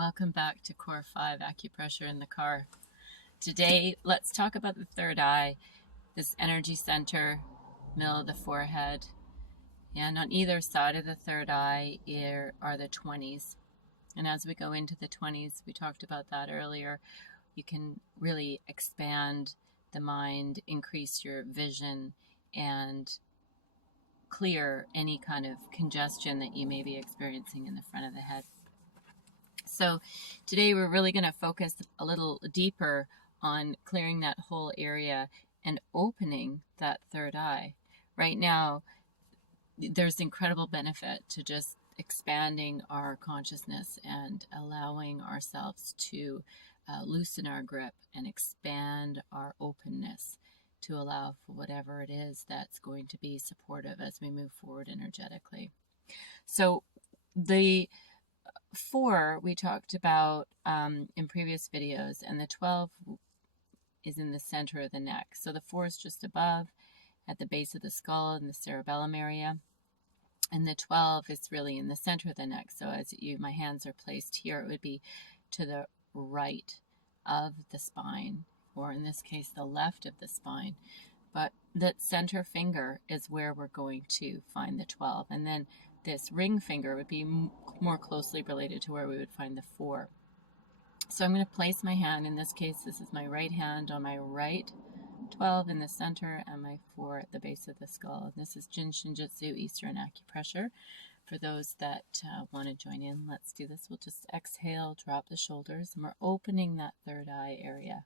Welcome back to Core 5 Acupressure in the Car. Today, let's talk about the third eye, this energy center, middle of the forehead. And on either side of the third eye here are the 20s. And as we go into the 20s, we talked about that earlier, you can really expand the mind, increase your vision, and clear any kind of congestion that you may be experiencing in the front of the head. So today we're really going to focus a little deeper on clearing that whole area and opening that third eye. Right now, there's incredible benefit to just expanding our consciousness and allowing ourselves to loosen our grip and expand our openness to allow for whatever it is that's going to be supportive as we move forward energetically. So the 4 we talked about in previous videos, and the 12 is in the center of the neck. So the 4 is just above at the base of the skull in the cerebellum area, and the 12 is really in the center of the neck. So as my hands are placed here, it would be to the right of the spine, or in this case the left of the spine, but that center finger is where we're going to find the 12, and then this ring finger would be more closely related to where we would find the 4. So I'm going to place my hand, in this case this is my right hand, on my right 12 in the center and my 4 at the base of the skull. And this is Jin Shin Jyutsu Eastern Acupressure. For those that want to join in, let's do this. We'll just exhale, drop the shoulders, and we're opening that third eye area,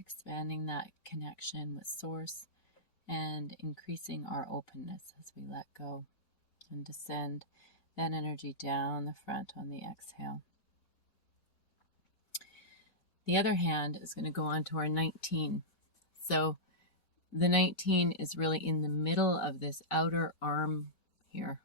expanding that connection with Source and increasing our openness as we let go and descend that energy down the front on the exhale. The other hand is going to go on to our 19. So the 19 is really in the middle of this outer arm here.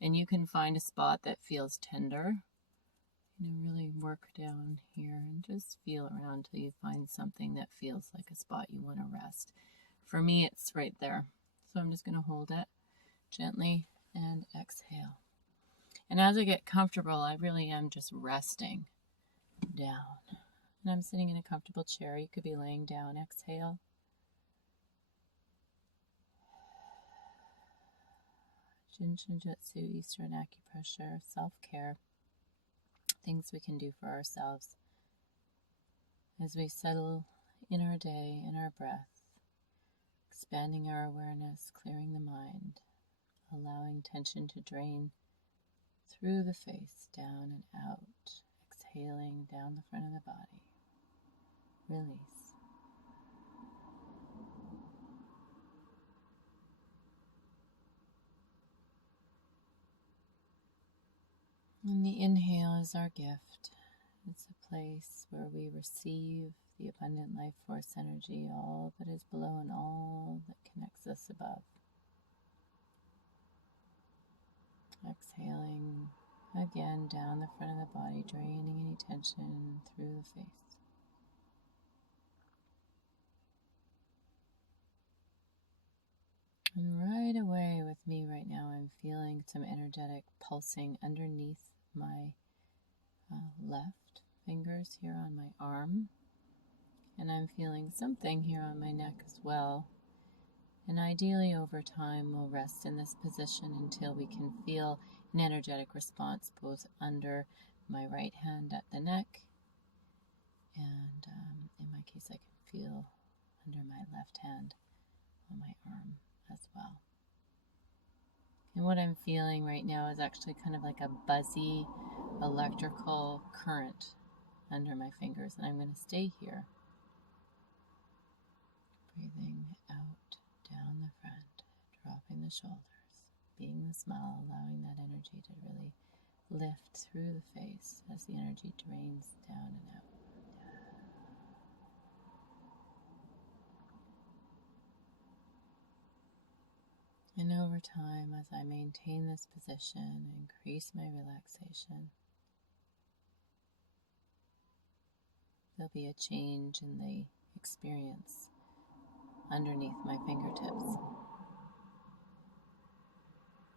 And you can find a spot that feels tender. Really work down here and just feel around till you find something that feels like a spot you want to rest. For me, it's right there. So I'm just going to hold it gently and exhale. And as I get comfortable, I really am just resting down. And I'm sitting in a comfortable chair. You could be laying down. Exhale. Jin Shin Jyutsu, Eastern Acupressure, self-care. Things we can do for ourselves as we settle in our day, in our breath, expanding our awareness, clearing the mind, allowing tension to drain through the face, down and out, exhaling down the front of the body. Release. And the inhale is our gift. It's a place where we receive the abundant life force energy, all that is below and all that connects us above. Exhaling again down the front of the body, draining any tension through the face. And right away with me right now, I'm feeling some energetic pulsing underneath my left fingers here on my arm. And I'm feeling something here on my neck as well. And ideally over time we'll rest in this position until we can feel an energetic response both under my right hand at the neck, and in my case I can feel under my left hand on my arm as well. And what I'm feeling right now is actually kind of like a buzzy electrical current under my fingers, and I'm going to stay here. Breathing out, down the front, dropping the shoulders, being the smile, allowing that energy to really lift through the face as the energy drains down and out. And over time, as I maintain this position, increase my relaxation, there'll be a change in the experience underneath my fingertips.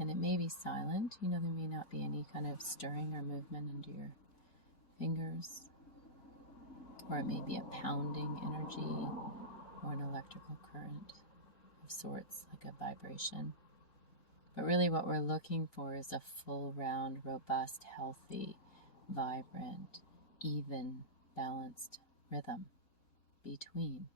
And it may be silent. You know, there may not be any kind of stirring or movement under your fingers. Or it may be a pounding energy or an electrical current of sorts, like a vibration. But really what we're looking for is a full, round, robust, healthy, vibrant, even, balanced rhythm between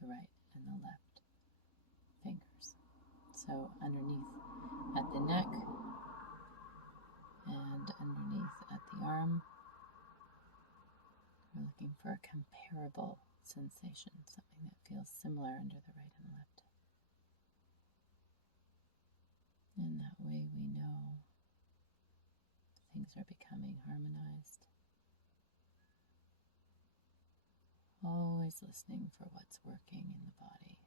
the right and the left fingers. So underneath at the neck and underneath at the arm, we're looking for a comparable sensation, something that feels similar under the right and left. And that way we know things are becoming harmonized. Always listening for what's working in the body.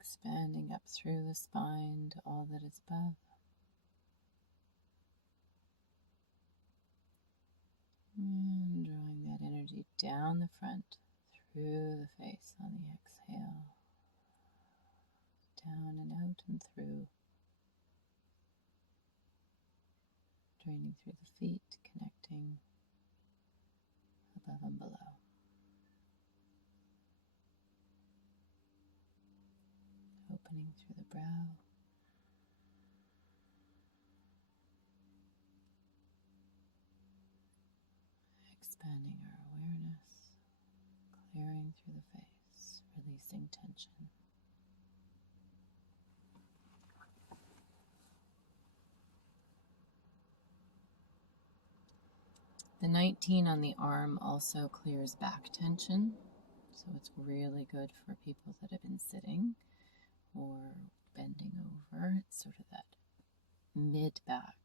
Expanding up through the spine to all that is above. And drawing that energy down the front, through the face on the exhale. Down and out and through. Draining through the feet, connecting above and below. Opening through the brow. Expanding our awareness, clearing through the face, releasing tension. The 19 on the arm also clears back tension, so it's really good for people that have been sitting or bending over. It's sort of that mid-back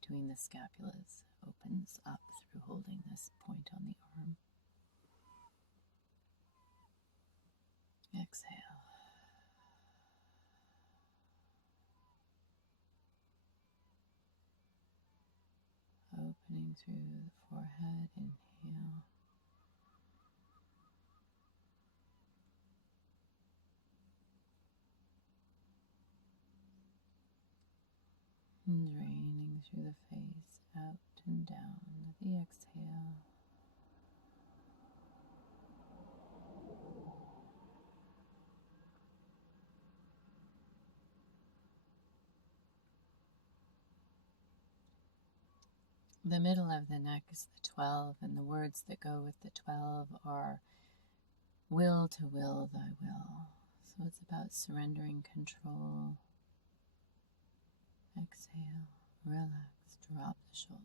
between the scapulas opens up through holding this point on the arm. Exhale. Opening through the forehead, inhale. And draining through the face, out and down with the exhale. The middle of the neck is the 12, and the words that go with the 12 are will to will thy will. So it's about surrendering control. Exhale, relax, drop the shoulders.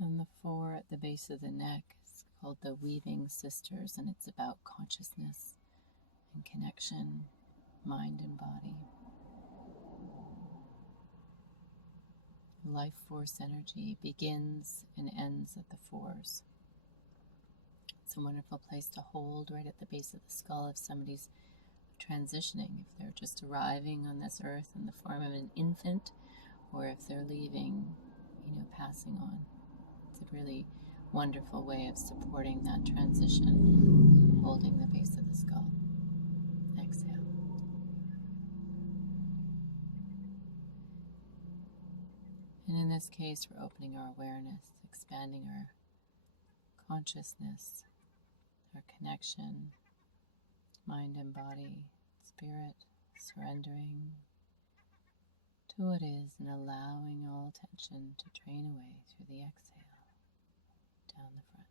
And the 4 at the base of the neck is called the Weaving Sisters, and it's about consciousness and connection, mind and body. Life force energy begins and ends at the 4s. It's a wonderful place to hold right at the base of the skull if somebody's transitioning, if they're just arriving on this earth in the form of an infant, or if they're leaving, passing on. It's a really wonderful way of supporting that transition, holding the base of the skull. Exhale. And in this case, we're opening our awareness, expanding our consciousness, our connection, mind and body, spirit, surrendering to what is and allowing all tension to drain away through the exhale, down the front.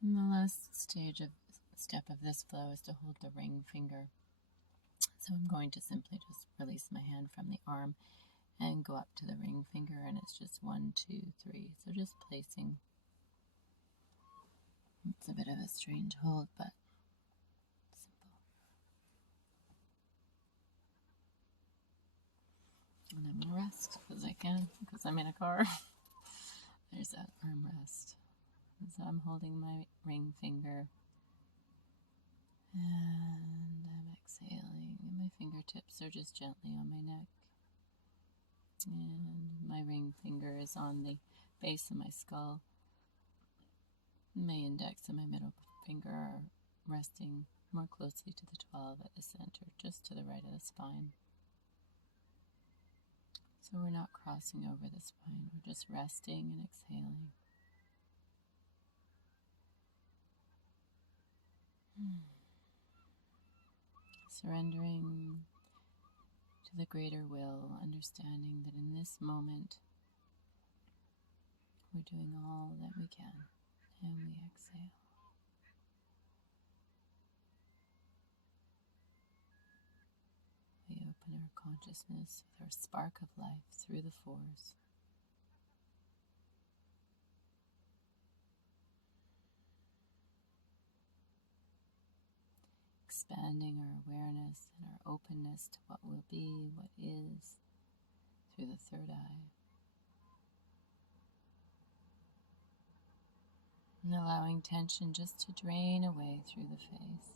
And the last stage of step of this flow is to hold the ring finger. So I'm going to simply just release my hand from the arm and go up to the ring finger, and it's just 1, 2, 3. So just placing. It's a bit of a strange hold, but simple. And I'm going to rest because I can, because I'm in a car. There's that armrest. So I'm holding my ring finger, and I'm exhaling, and my fingertips are just gently on my neck. And my ring finger is on the base of my skull. My index and my middle finger are resting more closely to the 12 at the center, just to the right of the spine. So we're not crossing over the spine, we're just resting and exhaling. Surrendering to the greater will, understanding that in this moment we're doing all that we can, and we exhale. We open our consciousness with our spark of life through the fours. Expanding our awareness and our openness to what will be, what is, through the third eye. And allowing tension just to drain away through the face.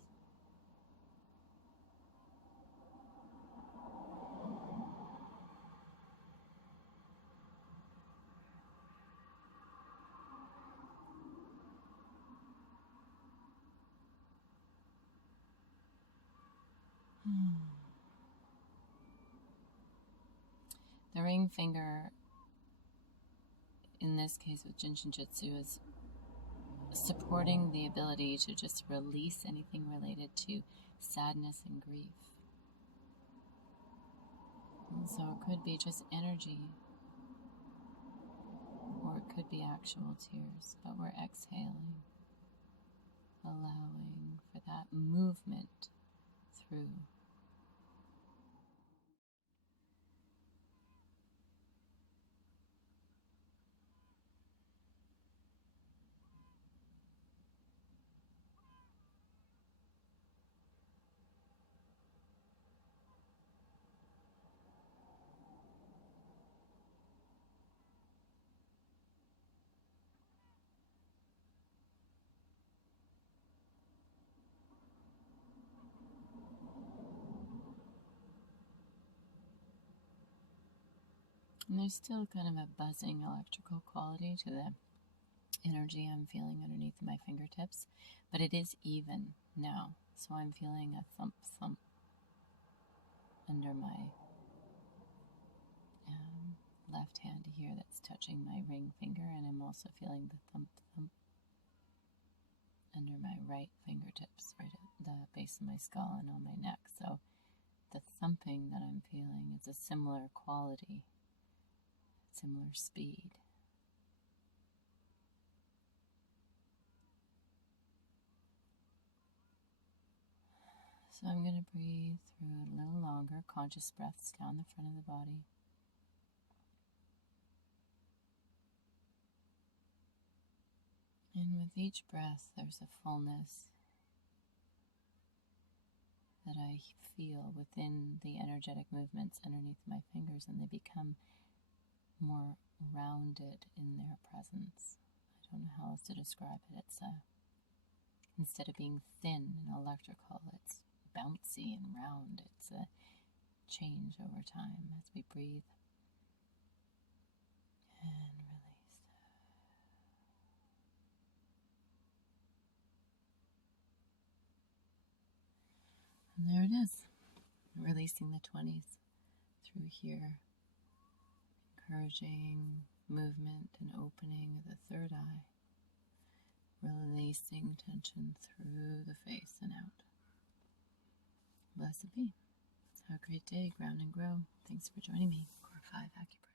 The ring finger, in this case with Jin Shin Jyutsu, is supporting the ability to just release anything related to sadness and grief. And so it could be just energy, or it could be actual tears, but we're exhaling, allowing for that movement through. And there's still kind of a buzzing electrical quality to the energy I'm feeling underneath my fingertips, but it is even now. So I'm feeling a thump thump under my left hand here that's touching my ring finger, and I'm also feeling the thump thump under my right fingertips, right at the base of my skull and on my neck. So the thumping that I'm feeling is a similar quality, similar speed. So I'm going to breathe through a little longer, conscious breaths down the front of the body. And with each breath, there's a fullness that I feel within the energetic movements underneath my fingers, and they become more rounded in their presence. I don't know how else to describe it. It's instead of being thin and electrical, it's bouncy and round. It's a change over time as we breathe and release. And there it is, releasing the 20s through here, encouraging movement and opening of the third eye, releasing tension through the face and out. Blessed be. Have a great day. Ground and grow. Thanks for joining me. Core 5 Acupressure.